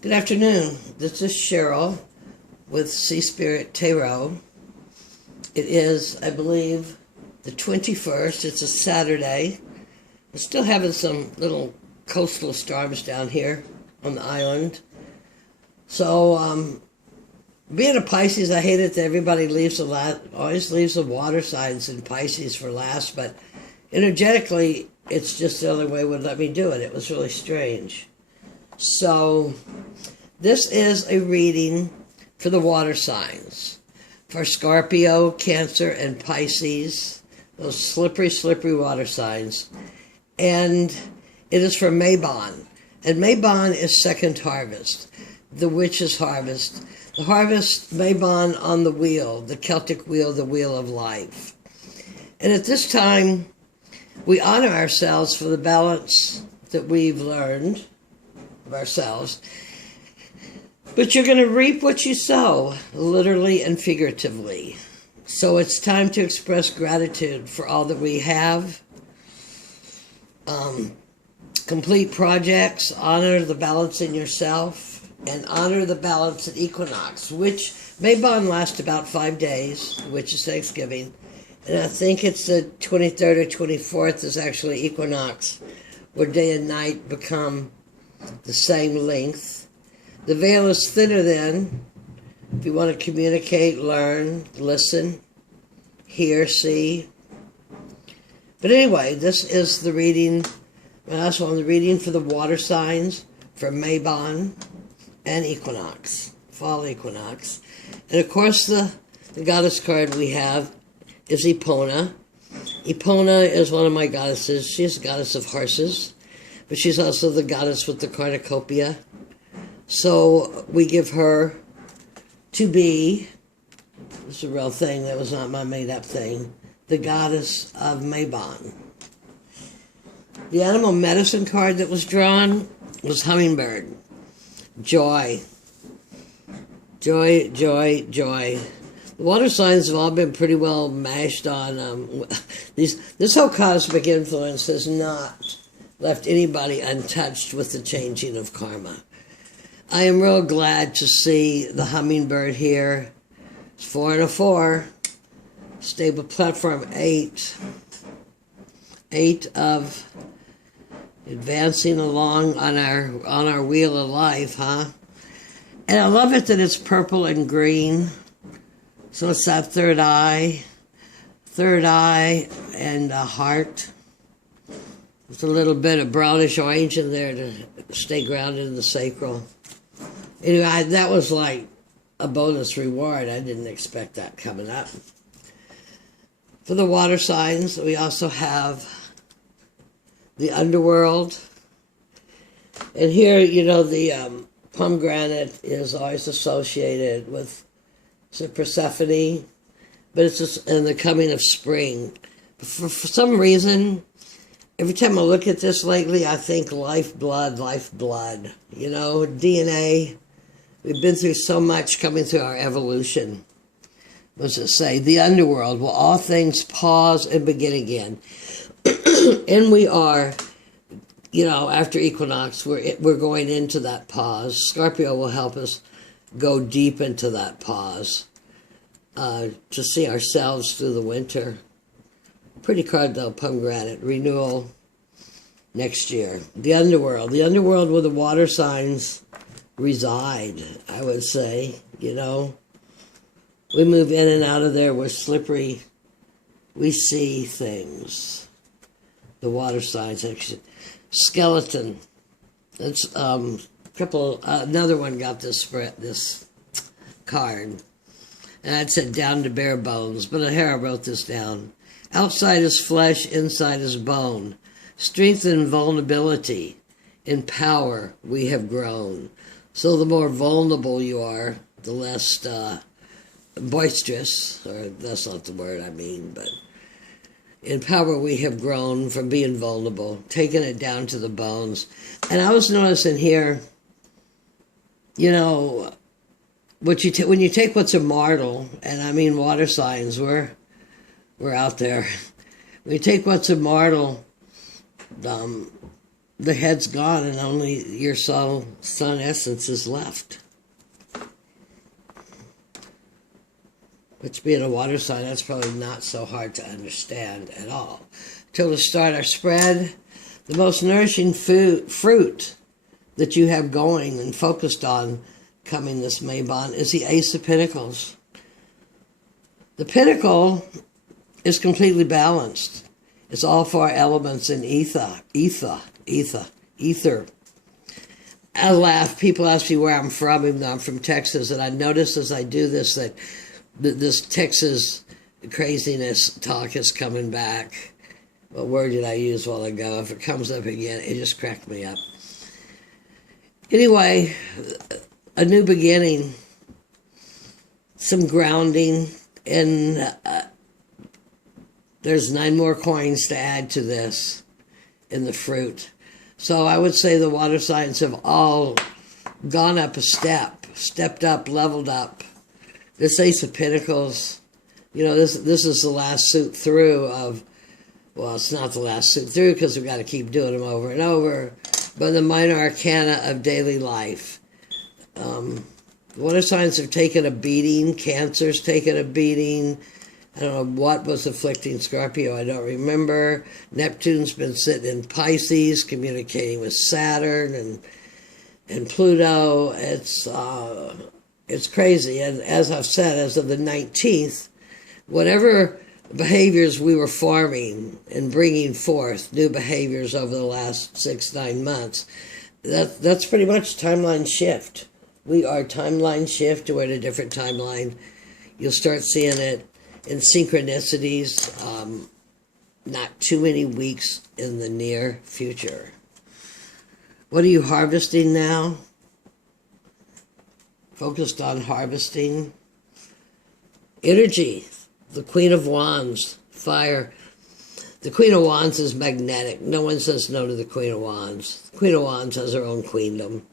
Good afternoon. This is Cheryl with Sea Spirit Tarot. It is, I believe, the 21st. It's a Saturday. We're still having some little coastal storms down here on the island. So, being a Pisces, I hate it that everybody always leaves the water signs in Pisces for last, but energetically, it's just the only way it would let me do it. It was really strange. So, this is a reading for the water signs. For Scorpio, Cancer, and Pisces. Those slippery, slippery water signs. And it is for Mabon. And Mabon is second harvest. The witch's harvest. The harvest, Mabon on the wheel. The Celtic wheel, the wheel of life. And at this time, we honor ourselves for the balance that we've learned of ourselves. But you're going to reap what you sow, literally and figuratively. So it's time to express gratitude for all that we have. Complete projects, honor the balance in yourself, and honor the balance at Equinox, which Mabon lasts about 5 days, which is Thanksgiving. And I think it's the 23rd or 24th is actually Equinox, where day and night become the same length. The veil is thinner then. If you want to communicate, learn, listen, hear, see. But anyway, this is the reading, my last one, the reading for the water signs for Mabon and Equinox, fall equinox. And of course the goddess card we have is Epona. Epona is one of my goddesses. She's a goddess of horses, but she's also the goddess with the cornucopia. So we give her to be, this is a real thing, that was not my made-up thing, the goddess of Mabon. The animal medicine card that was drawn was hummingbird. Joy. Joy, joy, joy. The water signs have all been pretty well mashed on. This whole cosmic influence has not left anybody untouched with the changing of karma. I am real glad to see the hummingbird here. It's 4 and a 4. Stable platform 8. 8 of advancing along on our wheel of life, huh? And I love it that it's purple and green. So it's that third eye and a heart. With a little bit of brownish orange in there to stay grounded in the sacral. Anyway, that was like a bonus reward. I didn't expect that coming up. For the water signs, we also have the underworld. And here, you know, the pomegranate is always associated with Persephone, but it's just in the coming of spring. For some reason, every time I look at this lately, I think lifeblood, lifeblood. You know, DNA. We've been through so much coming through our evolution. What does it say? The underworld, will all things pause and begin again. And we are, you know, after equinox, we're going into that pause. Scorpio will help us go deep into that pause to see ourselves through the winter. Pretty card though, pomegranate, renewal next year. The underworld where the water signs reside, I would say, you know. We move in and out of there, we're slippery, we see things. The water signs, actually. Skeleton. That's another one got this card. And it said down to bare bones, but here I wrote this down. Outside is flesh, inside is bone. Strength and vulnerability. In power we have grown. So the more vulnerable you are, the less boisterous, or that's not the word I mean, but in power we have grown from being vulnerable, taking it down to the bones. And I was noticing here, you know, when you take what's immortal, and I mean water signs, we're out there. When you take what's immortal, the head's gone and only your soul, sun essence is left. Which, being a water sign, that's probably not so hard to understand at all. Till to start our spread, the most nourishing fruit that you have going and focused on coming this Mabon is the Ace of Pentacles. The Pentacle is completely balanced. It's all four elements in ether. I laugh. People ask me where I'm from, even though I'm from Texas, and I notice as I do this that this Texas craziness talk is coming back. What word did I use a while ago? If it comes up again, it just cracked me up. Anyway, a new beginning, some grounding, and there's 9 more coins to add to this in the fruit. So I would say the water signs have all gone up a step, stepped up, leveled up. This Ace of Pentacles, you know, this is the last suit through of, well, it's not the last suit through because we've got to keep doing them over and over, but the minor arcana of daily life. Water signs have taken a beating. Cancer's taken a beating. I don't know what was afflicting Scorpio. I don't remember. Neptune's been sitting in Pisces, communicating with Saturn and Pluto. It's crazy. And as I've said, as of the 19th, whatever behaviors we were forming and bringing forth, new behaviors over the last 6-9 months, that's pretty much timeline shift. We are timeline shift. We're in a different timeline. You'll start seeing it in synchronicities, not too many weeks in the near future. What are you harvesting now? Focused on harvesting. Energy, the Queen of Wands, fire. The Queen of Wands is magnetic. No one says no to the Queen of Wands. The Queen of Wands has her own queendom.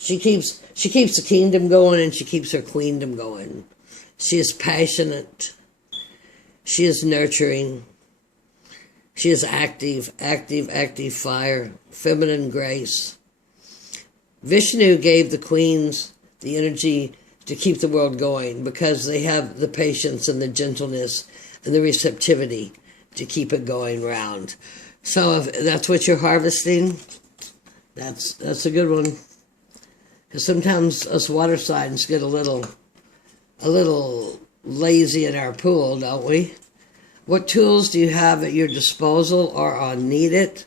She keeps the kingdom going, and she keeps her queendom going. She is passionate. She is nurturing. She is active fire, feminine grace. Vishnu gave the queens the energy to keep the world going because they have the patience and the gentleness and the receptivity to keep it going round. So if that's what you're harvesting, that's a good one. Because sometimes us water signs get a little lazy in our pool, don't we? What tools do you have at your disposal or on needed?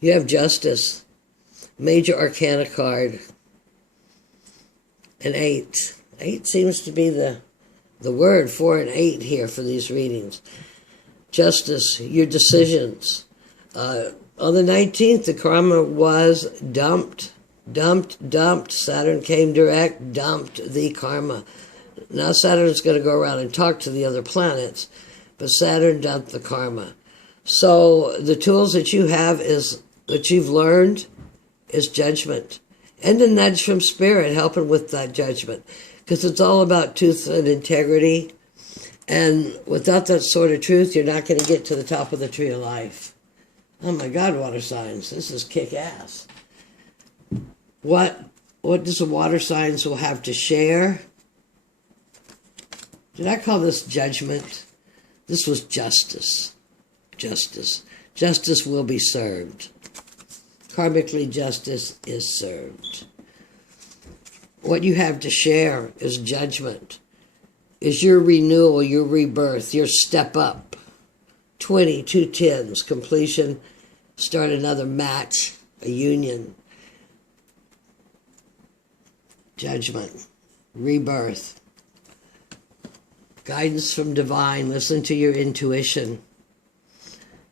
You have Justice, Major Arcana card, and 8. 8 seems to be the word, 4 and 8 here for these readings. Justice, your decisions. On the 19th, the karma was dumped. Saturn came direct, dumped the karma. Now Saturn's going to go around and talk to the other planets, but Saturn dumped the karma. So the tools that you have that you've learned is judgment. And a nudge from Spirit helping with that judgment. Because it's all about truth and integrity. And without that sort of truth, you're not going to get to the top of the tree of life. Oh my God, water signs. This is kick-ass. What does the water signs will have to share? Did I call this judgment? This was justice. Justice will be served. Karmically, justice is served. What you have to share is judgment, is your renewal, your rebirth, your step up. 20, 2 10s, completion, start another match, a union. Judgment, rebirth, guidance from divine. Listen to your intuition.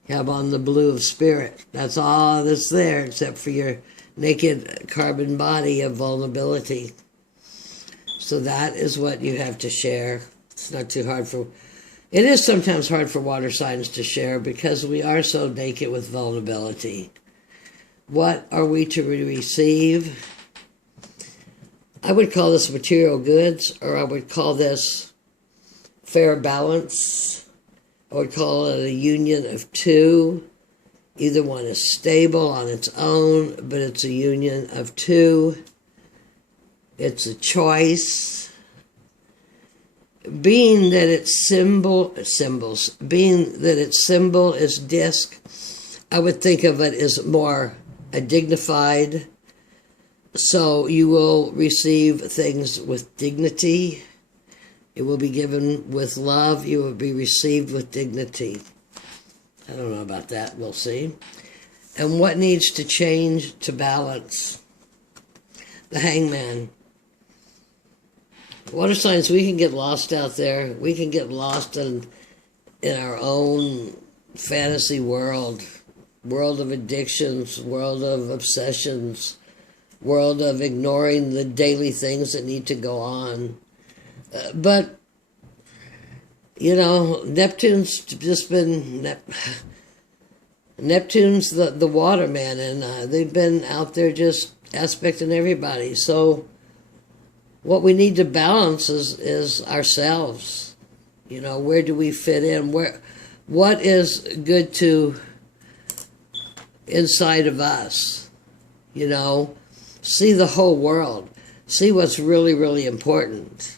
You have on the blue of spirit. That's all that's there except for your naked carbon body of vulnerability. So that is what you have to share. It's not too hard for... It is sometimes hard for water signs to share because we are so naked with vulnerability. What are we to receive? I would call this material goods, or I would call this fair balance. I would call it a union of two. Either one is stable on its own, but it's a union of two. It's a choice. Being that its being that its symbol is disc, I would think of it as more dignified. So you will receive things with dignity. It will be given with love. You will be received with dignity. I don't know about that. We'll see. And what needs to change to balance? The Hangman. Water signs, we can get lost out there. We can get lost in our own fantasy world. World of addictions, world of obsessions, world of ignoring the daily things that need to go on. But, you know, Neptune's just been... Neptune's the water man, and they've been out there just aspecting everybody. So what we need to balance is ourselves. You know, where do we fit in? What is good to inside of us? You know, see the whole world. See what's really, really important.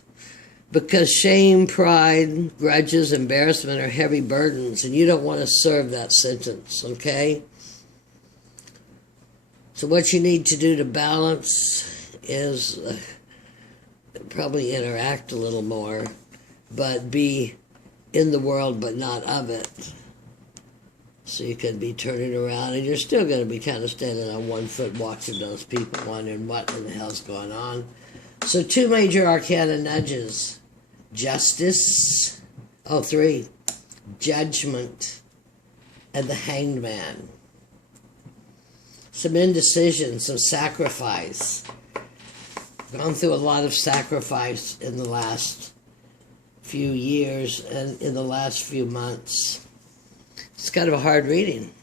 Because shame, pride, grudges, embarrassment are heavy burdens, and you don't want to serve that sentence, okay? So what you need to do to balance is probably interact a little more, but be in the world but not of it. So you could be turning around, and you're still going to be kind of standing on one foot watching those people, wondering what in the hell's going on. So 2 major arcana nudges. Justice, 3, Judgment, and the Hanged Man. Some indecision, some sacrifice. Gone through a lot of sacrifice in the last few years and in the last few months. It's kind of a hard reading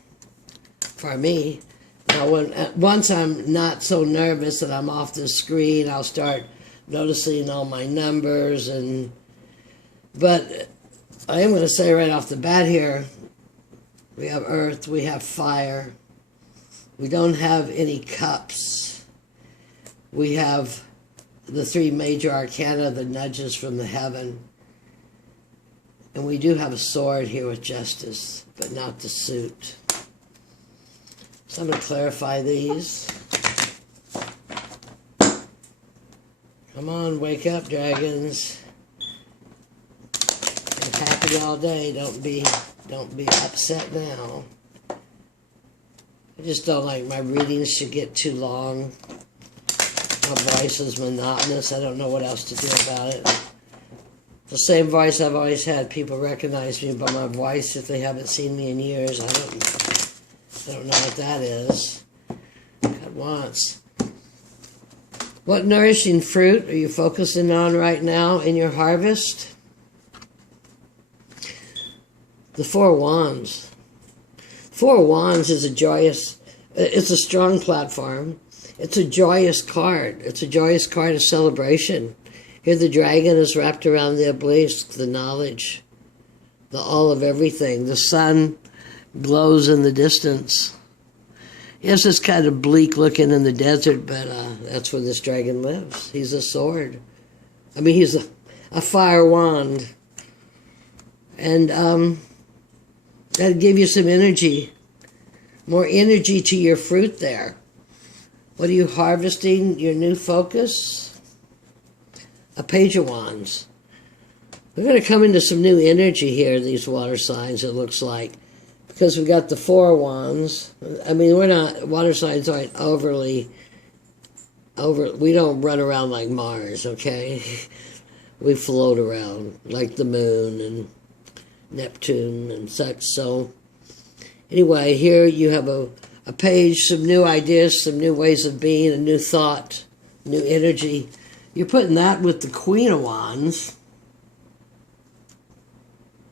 for me. Now, once I'm not so nervous that I'm off the screen, I'll start noticing all my numbers, but I am going to say right off the bat here, we have earth, we have fire, we don't have any cups, we have the 3 major arcana, the nudges from the heaven, and we do have a sword here with justice, but not the suit. So I'm going to clarify these. Come on, wake up, dragons. I'm happy all day. Don't be upset now. I just don't like my readings should get too long. My voice is monotonous. I don't know what else to do about it. The same voice I've always had. People recognize me by my voice if they haven't seen me in years. I don't know what that is. God wants. What nourishing fruit are you focusing on right now in your harvest? The 4 Wands. 4 Wands is it's a strong platform. It's a joyous card. It's a joyous card of celebration. Here the dragon is wrapped around the obelisk, the knowledge, the all of everything. The sun glows in the distance. Yes, it's kind of bleak looking in the desert, but that's where this dragon lives. He's a sword. I mean, he's a fire wand. And that'll give you some energy. More energy to your fruit there. What are you harvesting? Your new focus? A Page of Wands. We're going to come into some new energy here, these water signs, it looks like. Because we got the 4 Wands. I mean, water signs aren't we don't run around like Mars, okay? We float around like the moon and Neptune and such. So, anyway, here you have a page, some new ideas, some new ways of being, a new thought, new energy. You're putting that with the Queen of Wands.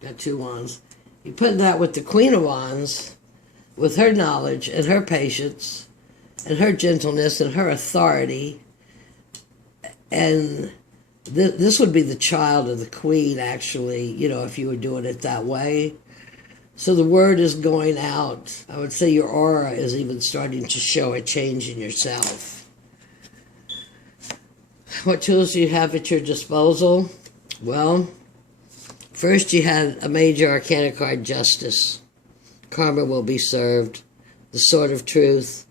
Got 2 wands. You put that with the Queen of Wands, with her knowledge and her patience and her gentleness and her authority. And this would be the child of the Queen, actually, you know, if you were doing it that way. So the word is going out. I would say your aura is even starting to show a change in yourself. What tools do you have at your disposal? Well, first you had a major arcana card, Justice. Karma will be served. The Sword of Truth.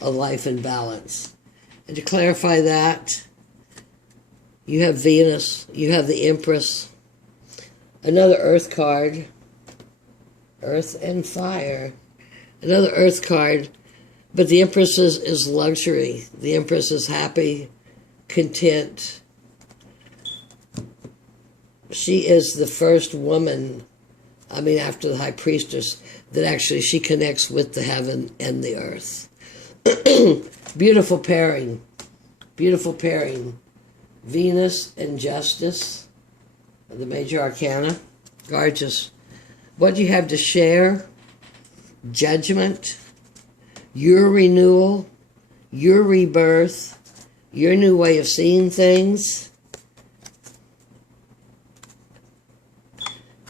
A life in balance. And to clarify that, you have Venus. You have the Empress. Another Earth card. Earth and Fire. Another Earth card. But the Empress is luxury. The Empress is happy, content. She is the first woman, after the High Priestess, that actually she connects with the heaven and the earth. Beautiful pairing. Beautiful pairing. Venus and Justice, the major arcana. Gorgeous. What do you have to share? Judgment. Your renewal. Your rebirth. Your new way of seeing things.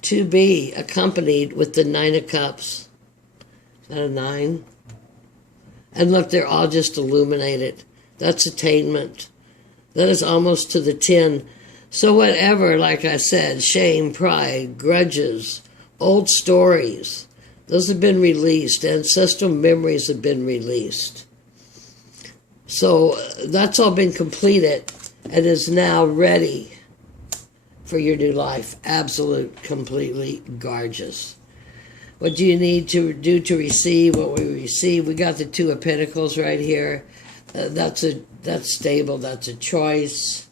To be accompanied with the Nine of Cups. Is that a 9? And look, they're all just illuminated. That's attainment. That is almost to the 10. So whatever, like I said, shame, pride, grudges, old stories, those have been released. Ancestral memories have been released. So that's all been completed and is now ready for your new life. Absolute, completely gorgeous. What do you need to do to receive what we receive? We got the Two of Pentacles right here. That's stable. That's a choice.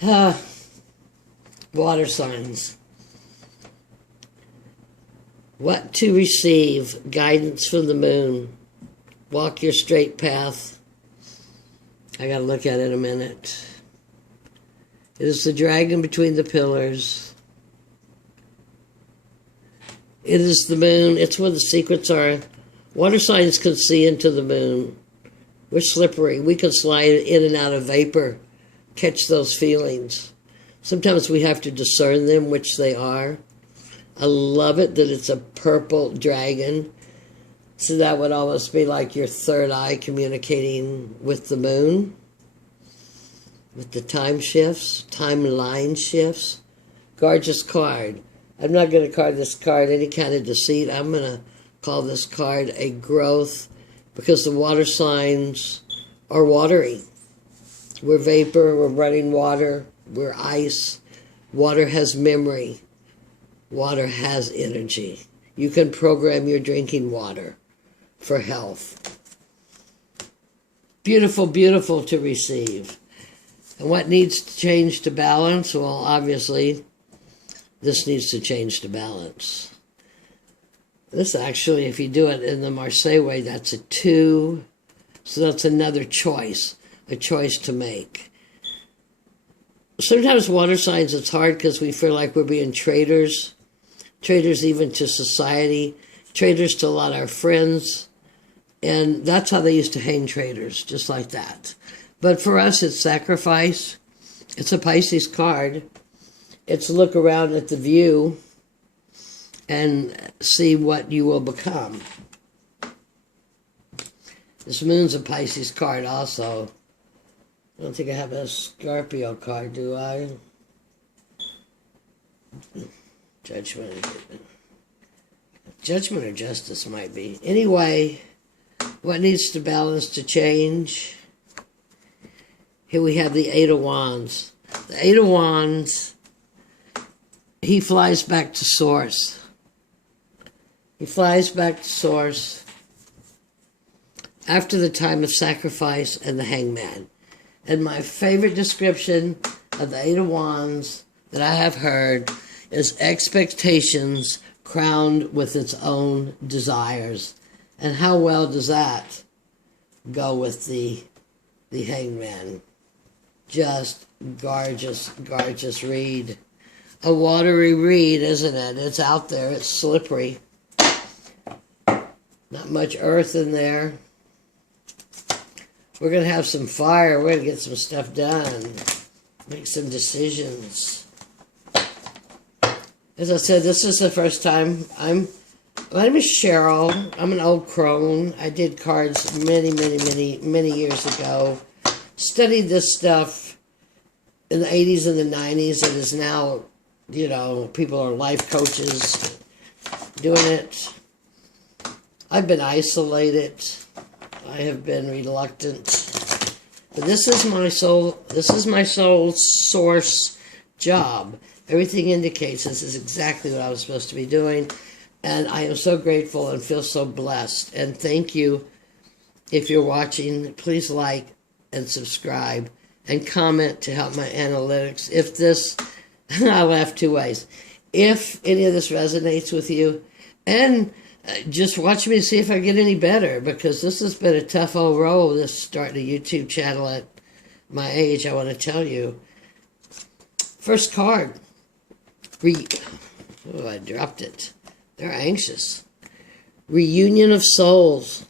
Water signs. What to receive? Guidance from the moon. Walk your straight path. I got to look at it in a minute. It is the dragon between the pillars. It is the moon. It's where the secrets are. Water signs can see into the moon. We're slippery. We can slide in and out of vapor, catch those feelings. Sometimes we have to discern them, which they are. I love it that it's a purple dragon. So that would almost be like your third eye communicating with the moon. With the time shifts, timeline shifts. Gorgeous card. I'm not going to call this card any kind of deceit. I'm going to call this card a growth because the water signs are watery. We're vapor, we're running water, we're ice. Water has memory. Water has energy. You can program your drinking water for health. Beautiful, beautiful to receive. And what needs to change to balance? Well, obviously, this needs to change to balance. This actually, if you do it in the Marseille way, that's a 2. So that's another choice, a choice to make. Sometimes water signs, it's hard because we feel like we're being traitors. Traitors even to society. Traitors to a lot of our friends. And that's how they used to hang traitors, just like that. But for us, it's sacrifice. It's a Pisces card. It's look around at the view and see what you will become. This moon's a Pisces card also. I don't think I have a Scorpio card, do I? Judgment. Judgment or justice might be. Anyway, what needs to balance to change? Here we have the Eight of Wands. The Eight of Wands, he flies back to source. He flies back to source after the time of sacrifice and the hangman. And my favorite description of the Eight of Wands that I have heard is expectations crowned with its own desires. And how well does that go with the hangman? Just gorgeous, gorgeous read. A watery read, isn't it? It's out there. It's slippery. Not much earth in there. We're going to have some fire. We're going to get some stuff done. Make some decisions. As I said, this is the first time my name is Cheryl. I'm an old crone. I did cards many years ago. Studied this stuff in the 80s and the 90s. It is now, you know, people are life coaches doing it. I've been isolated. I have been reluctant. But this is my soul source job. Everything indicates this is exactly what I was supposed to be doing. And I am so grateful and feel so blessed. And thank you. If you're watching, please like and subscribe and comment to help my analytics. If this, I laugh two ways. If any of this resonates with you, and just watch me to see if I get any better, because this has been a tough old roll, this starting a YouTube channel at my age, I want to tell you. First card. Oh, I dropped it. They're anxious. Reunion of souls.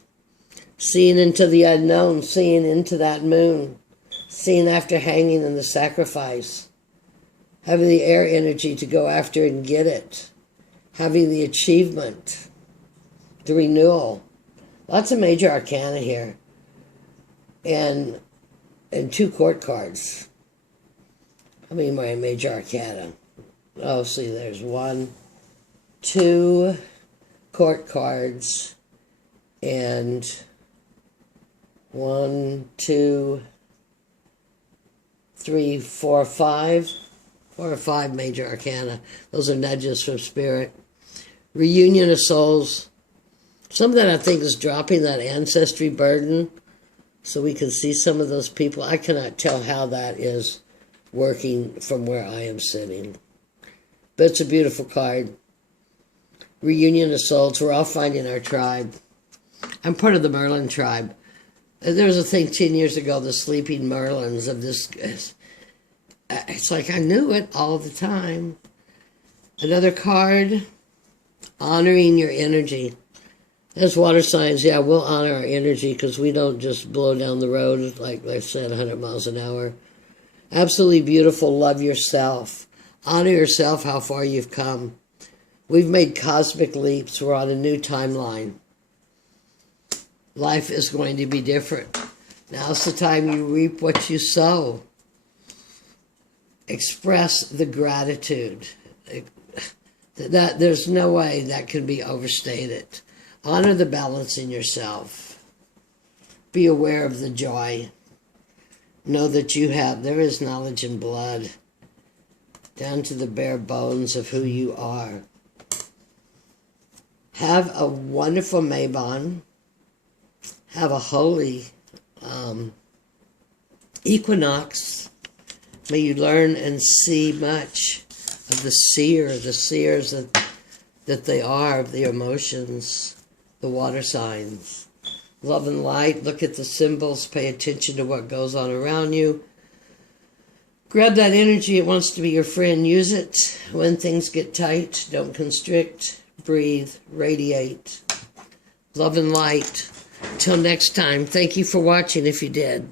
Seeing into the unknown. Seeing into that moon. Seeing after hanging and the sacrifice. Having the air energy to go after and get it. Having the achievement. The renewal. Lots of major arcana here. And two court cards. How many more major arcana? Oh, see, there's 1, 2 court cards, and 1, 2, 3, 4, 5. 4 or 5 major arcana. Those are nudges from spirit. Reunion of souls. Some of that I think is dropping that ancestry burden, so we can see some of those people. I cannot tell how that is working from where I am sitting. But it's a beautiful card. Reunion of souls. We're all finding our tribe. I'm part of the Merlin tribe. There was a thing 10 years ago, the sleeping Merlins of this. It's like I knew it all the time. Another card. Honoring your energy. As water signs, yeah, we'll honor our energy because we don't just blow down the road, like I said, 100 miles an hour. Absolutely beautiful. Love yourself. Honor yourself, how far you've come. We've made cosmic leaps. We're on a new timeline. Life is going to be different. Now's the time you reap what you sow. Express the gratitude. That there's no way that can be overstated. Honor the balance in yourself. Be aware of the joy. Know that there is knowledge in blood. Down to the bare bones of who you are. Have a wonderful Mabon. Have a holy Equinox. May you learn and see much of the seers that they are, of the emotions, the water signs. Love and light. Look at the symbols. Pay attention to what goes on around you. Grab that energy. It wants to be your friend. Use it when things get tight. Don't constrict. Breathe. Radiate. Love and light. Till next time. Thank you for watching if you did.